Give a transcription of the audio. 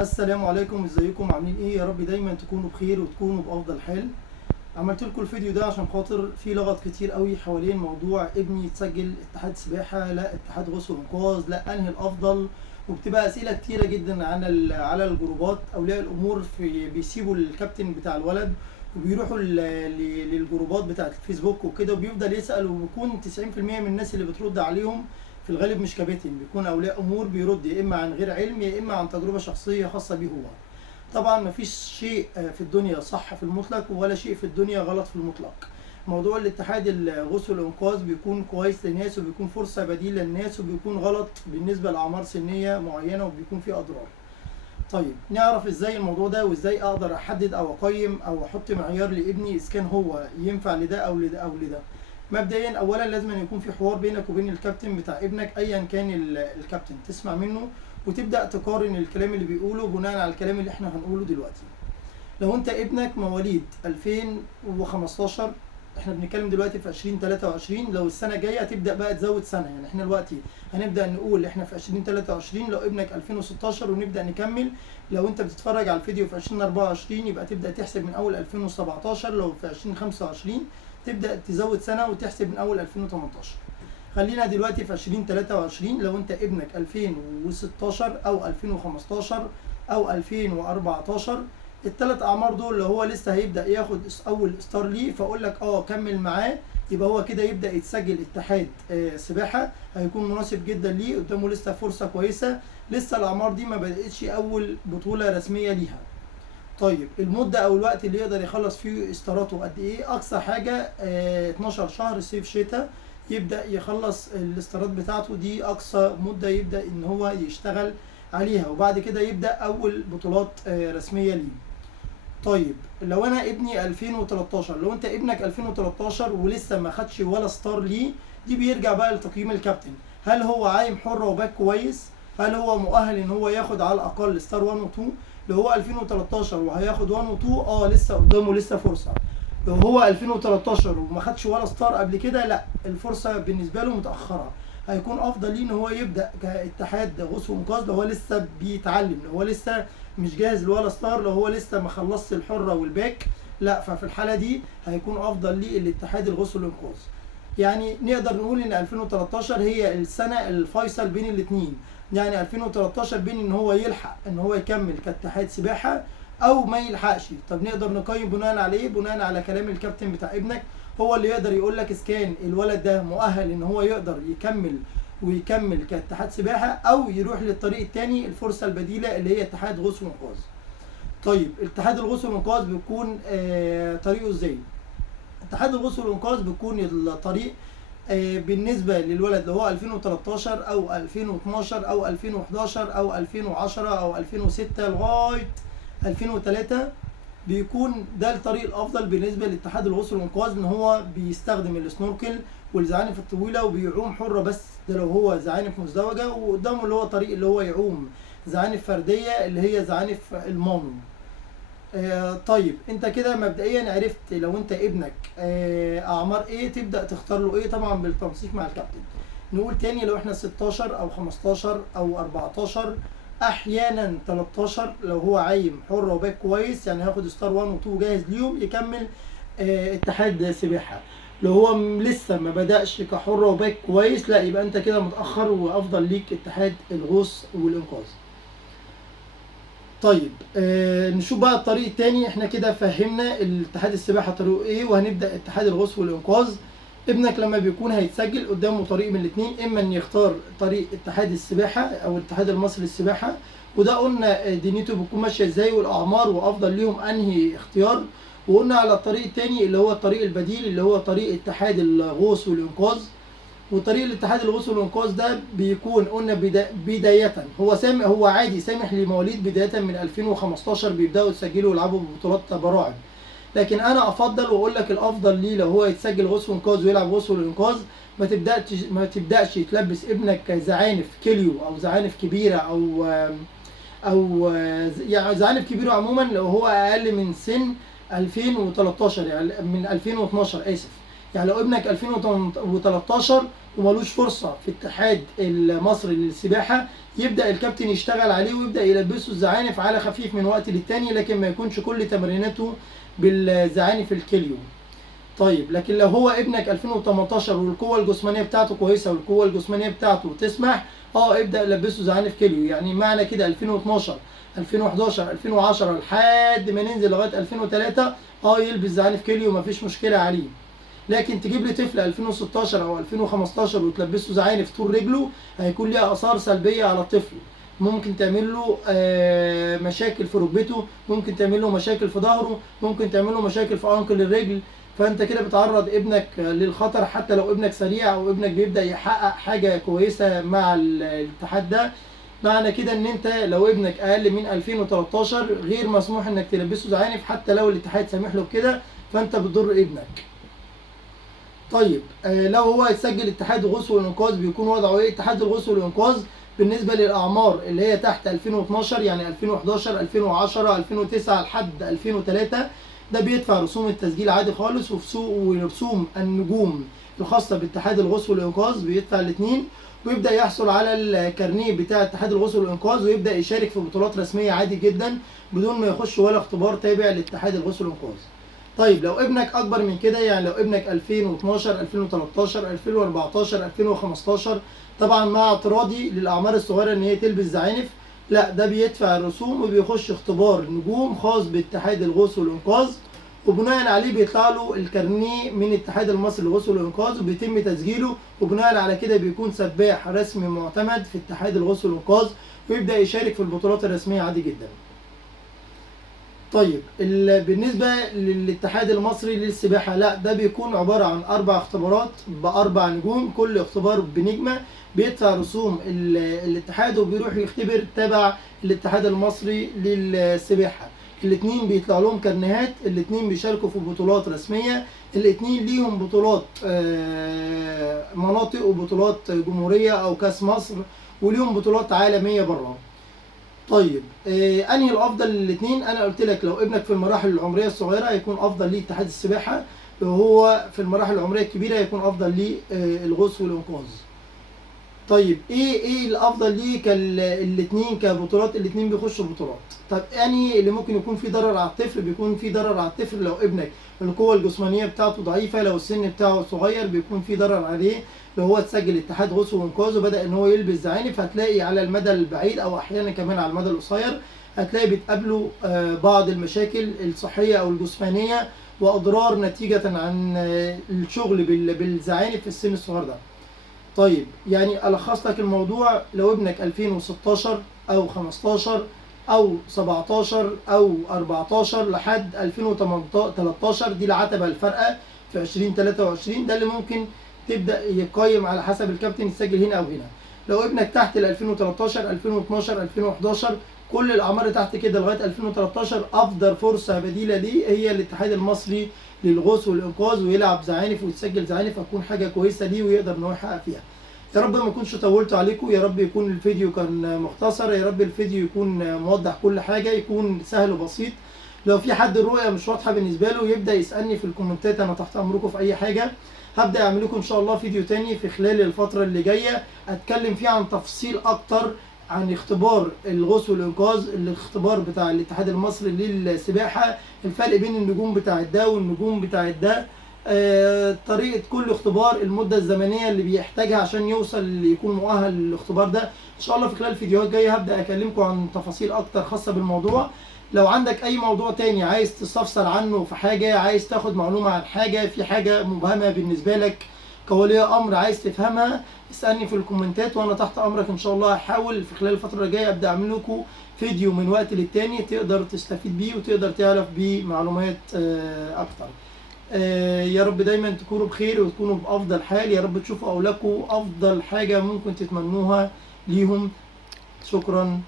السلام عليكم، ازيكم عاملين ايه؟ يا رب دايما تكونوا بخير وتكونوا بافضل حال. عملت لكم الفيديو ده عشان خاطر في لغط كتير قوي حوالين موضوع ابني يتسجل اتحاد سباحه، لا اتحاد غوص وانقاذ، لا انهي الافضل. وبتبقى اسئله كتيره جدا على الجروبات. اولياء الامور بيسيبوا الكابتن بتاع الولد وبيروحوا للجروبات بتاعت الفيسبوك وكده، وبيفضل يسال، وبيكون 90% من الناس اللي بترد عليهم في الغالب مش كباتن، بيكون اولياء امور بيرد يا اما عن غير علم يا اما عن تجربه شخصيه خاصه بيه هو. طبعا مفيش شيء في الدنيا صح في المطلق ولا شيء في الدنيا غلط في المطلق. موضوع الاتحاد الغوص والانقاذ بيكون كويس للناس وبيكون فرصه بديله للناس، وبيكون غلط بالنسبه لاعمار سنيه معينه وبيكون فيه اضرار. طيب نعرف ازاي الموضوع ده، وازاي اقدر احدد او اقيم او احط معيار لابني اذا كان هو ينفع لده او لده او لده. مبدئيا اولا لازم أن يكون في حوار بينك وبين الكابتن بتاع ابنك ايا كان الكابتن، تسمع منه وتبدا تقارن الكلام اللي بيقوله بناء على الكلام اللي احنا هنقوله دلوقتي. لو انت ابنك مواليد 2015، احنا بنتكلم دلوقتي في 2023، لو السنه الجايه هتبدا بقى تزود سنه، يعني احنا دلوقتي هنبدا نقول احنا في 2023، لو ابنك 2016 ونبدا نكمل. لو انت بتتفرج على الفيديو في 2024 يبقى تبدا تحسب من اول 2017، لو في 2025 تبدا تزود سنه وتحسب من اول 2018. خلينا دلوقتي في 2023، لو انت ابنك 2016 او 2015 او 2014، الثلاث اعمار دول اللي هو لسه هيبدا ياخد اول ستار ليه، فاقول لك كمل معاه. يبقى هو كده يبدا يتسجل اتحاد سباحه، هيكون مناسب جدا ليه، قدامه لسه فرصه كويسه، لسه الاعمار دي ما بداتش اول بطوله رسميه ليها. طيب المده او الوقت اللي يقدر يخلص فيه استاراته قد ايه؟ اقصى حاجه 12 شهر صيف شتاء يبدا يخلص الاستارات بتاعته دي، اقصى مده يبدا ان هو يشتغل عليها، وبعد كده يبدا اول بطولات رسميه ليه. طيب لو انا ابني 2013، لو انت ابنك 2013 ولسه ما خدش ولا ستار ليه، دي بيرجع بقى لتقييم الكابتن. هل هو عايم حره وباك كويس؟ هل هو مؤهل ان هو ياخد على الاقل ستار 1 و 2؟ لو هو 2013 وهياخد 1 و 2 لسه قدامه لسه فرصه. لو هو 2013 وما خدش ولا ستار قبل كده، لا الفرصه بالنسبه له متاخره. هيكون افضل ليه ان هو يبدا كاتحاد غوص وانقاذ لو هو لسه بيتعلم، لو هو لسه مش جاهز لولا ستار، لو هو لسه ما خلصش الحره والباك، لا ففي الحاله دي هيكون افضل ليه الاتحاد الغوص والانقاذ. يعني نقدر نقول ان 2013 هي السنه الفيصل بين الاثنين، يعني 2013 بين ان هو يلحق ان هو يكمل كاتحاد سباحه او ما يلحقش. طب نقدر نقيم بناء على ايه؟ بناء على كلام الكابتن بتاع ابنك، هو اللي يقدر يقول لك اذا كان الولد ده مؤهل ان هو يقدر يكمل كاتحاد سباحه او يروح للطريق الثاني، الفرصه البديله اللي هي اتحاد غوص وانقاذ. طيب اتحاد الغوص والانقاذ بيكون طريقه ازاي؟ اتحاد الغوص والانقاذ بيكون الطريق بالنسبه للولد اللي هو 2013 او 2012 او 2011 او 2010 او 2006 لغايه 2003، بيكون ده الطريق الافضل بالنسبه لاتحاد الغوص والانقاذ، ان هو بيستخدم السنوركل والزعانف الطويله وبيعوم حره، بس ده لو هو زعانف مزدوجه، وقدامه اللي هو طريق اللي هو يعوم زعانف فرديه اللي هي زعانف المانو. طيب انت كده مبدئيا عرفت لو انت ابنك اعمار ايه تبدا تختار له ايه، طبعا بالتنسيق مع الكابتن. نقول تاني، لو احنا 16 او 15 او 14، احيانا 13 لو هو عايم حر وباك كويس، يعني هياخد ستار 1 و 2 جاهز ليهم يكمل اتحاد سباحه. لو هو لسه ما بداش كحر وباك كويس، لا يبقى انت كده متاخر، وافضل ليك اتحاد الغوص والانقاذ. طيب نشوف بقى الطريق التاني. احنا كده فهمنا الاتحاد السباحه طريقه ايه، وهنبدا اتحاد الغوص والانقاذ. ابنك لما بيكون هيتسجل قدامه طريق من الاثنين، اما ان يختار طريق اتحاد السباحه او الاتحاد المصري للسباحه، وده قلنا دنيته بتكون ماشيه ازاي والاعمار وافضل ليهم انهي اختيار. وقلنا على الطريق الثاني اللي هو الطريق البديل اللي هو طريق اتحاد الغوص والانقاذ. وطريق الاتحاد الغوص والانقاذ ده بيكون قلنا بدايه هو عادي سامح لمواليد بدايه من 2015 بيبداوا يسجلوا ويلعبوا ببطولات براعم. لكن انا افضل واقول لك الافضل ليه لو هو يتسجل غوص وانقاذ ويلعب غوص والانقاذ، ما تبداش تلبس ابنك زعانف كيليو او زعانف كبيره او يعني زعانف كبيره عموما لو هو اقل من سن 2013، يعني من 2012 اسف. يعني لو ابنك 2013 ومالوش فرصه في الاتحاد المصري للسباحه، يبدا الكابتن يشتغل عليه ويبدا يلبسه الزعانف على خفيف من وقت للتاني، لكن ما يكونش كل تمريناته بالزعانف الكليو. طيب لكن لو هو ابنك 2018 والقوه الجسمانيه بتاعته كويسه والقوه الجسمانيه بتاعته تسمح، ابدا لبسه زعانف كيلو. يعني معنى كده 2012 2011 2010 لحد ما ننزل لغايه 2003 يلبس زعانف كيلو مفيش مشكله عليه. لكن تجيب لي طفل 2016 او 2015 وتلبسه زعانف طول رجله، هيكون ليها اثار سلبيه على الطفل. ممكن تعمل له مشاكل في ركبته، ممكن تعمل له مشاكل في ظهره، ممكن تعمل له مشاكل في انكل الرجل. فانت كده بتعرض ابنك للخطر، حتى لو ابنك سريع او ابنك بيبدا يحقق حاجه كويسه مع الاتحاد ده. معنى كده ان انت لو ابنك اقل من 2013 غير مسموح انك تلبسه زعانف، حتى لو الاتحاد سامح له بكده، فانت بتضر ابنك. طيب لو هو يتسجل اتحاد الغوص والانقاذ بيكون وضعه ايه؟ اتحاد الغوص والانقاذ بالنسبه للاعمار اللي هي تحت 2012، يعني 2011 2010 2009 لحد 2003، ده بيدفع رسوم التسجيل عادي خالص، ورسوم النجوم الخاصه باتحاد الغوص والانقاذ بيدفع الاثنين، ويبدا يحصل على الكارنيه بتاع اتحاد الغوص والانقاذ، ويبدا يشارك في بطولات رسميه عادي جدا بدون ما يخش ولا اختبار تابع لاتحاد الغوص والانقاذ. طيب لو ابنك اكبر من كده، يعني لو ابنك 2012 2013 2014 2015، طبعا مع اعتراضي للاعمار الصغيره ان هي تلبس زعانف، لا ده بيدفع الرسوم وبيخش اختبار نجوم خاص باتحاد الغوص والانقاذ، وبناء عليه بيطلع له الكارنيه من الاتحاد المصري للغوص والانقاذ وبيتم تسجيله، وبناء على كده بيكون سباح رسمي معتمد في اتحاد الغوص والانقاذ، ويبدا يشارك في البطولات الرسميه عادي جدا. طيب بالنسبة للاتحاد المصري للسباحة، لا ده بيكون عبارة عن 4 اختبارات ب4 نجوم، كل اختبار بنجمة، بيدفع رسوم الاتحاد وبيروح يختبر تبع الاتحاد المصري للسباحة. الاثنين بيطلع لهم كارنيهات، الاثنين بيشاركوا في بطولات رسمية، الاثنين ليهم بطولات مناطق وبطولات جمهورية او كاس مصر، وليهم بطولات عالمية بره. طيب انهي الافضل للاثنين؟ انا قلت لك لو ابنك في المراحل العمريه الصغيره هيكون افضل ليه اتحاد السباحه، وهو في المراحل العمريه الكبيره هيكون افضل ليه الغوص والانقاذ. طيب ايه الافضل ليه الاثنين كبطولات؟ الاثنين بيخشوا بطولات. طب انهي اللي ممكن يكون فيه ضرر على الطفل؟ بيكون فيه ضرر على الطفل لو ابنك القوه الجسمانيه بتاعته ضعيفه، لو السن بتاعه صغير بيكون فيه ضرر عليه. لو هو اتسجل اتحاد غوص وانقاذ وبدا ان هو يلبس زعانف، هتلاقي على المدى البعيد او احيانا كمان على المدى القصير هتلاقي بتقابله بعض المشاكل الصحيه او الجسمانيه واضرار نتيجه عن الشغل بالزعانف في السن الصغير ده. طيب يعني الخص لك الموضوع، لو ابنك 2016 او 15 او 17 او 14 لحد 2013، دي العتبه الفارقه في 2023، ده اللي ممكن تبدا يقيم على حسب الكابتن يسجل هنا او هنا. لو ابنك تحت ال 2013 2012 2011، كل الاعمار اللي تحت كده لغايه 2013 افضل فرصه بديله ليه هي الاتحاد المصري للغوص والانقاذ، ويلعب زعانف ويتسجل زعانف، هتكون حاجه كويسه ليه ويقدر ان هو يحقق فيها. يا رب ما اكونش طولت عليكم، يا رب يكون الفيديو كان مختصر، يا رب الفيديو يكون موضح كل حاجه، يكون سهل وبسيط. لو في حد الرؤيه مش واضحه بالنسبه له يبدا يسالني في الكومنتات، انا تحت امركم في اي حاجه. هبدا اعمل لكم ان شاء الله فيديو تاني في خلال الفتره اللي جايه اتكلم فيه عن تفصيل اكتر عن اختبار الغوص والانقاذ، الاختبار بتاع الاتحاد المصري للسباحه، الفرق بين النجوم بتاع ده والنجوم بتاع ده، طريقه كل اختبار، المده الزمنيه اللي بيحتاجها عشان يوصل يكون مؤهل للاختبار ده. ان شاء الله في خلال الفيديوهات جايه هبدا اكلمكم عن تفاصيل اكتر خاصه بالموضوع. لو عندك اي موضوع تاني عايز تستفسر عنه في حاجه، عايز تاخد معلومه عن حاجه، في حاجه مبهمه بالنسبه لك كولي امر عايز تفهمها، اسالني في الكومنتات وانا تحت امرك ان شاء الله. هحاول في خلال الفتره الجايه ابدا اعمل لكم فيديو من وقت للتاني تقدر تستفيد بيه وتقدر تعرف بيه معلومات اكتر. يا رب دايما تكونوا بخير وتكونوا بافضل حال، يا رب تشوفوا اولادكم افضل حاجه ممكن تتمنوها ليهم. شكرا.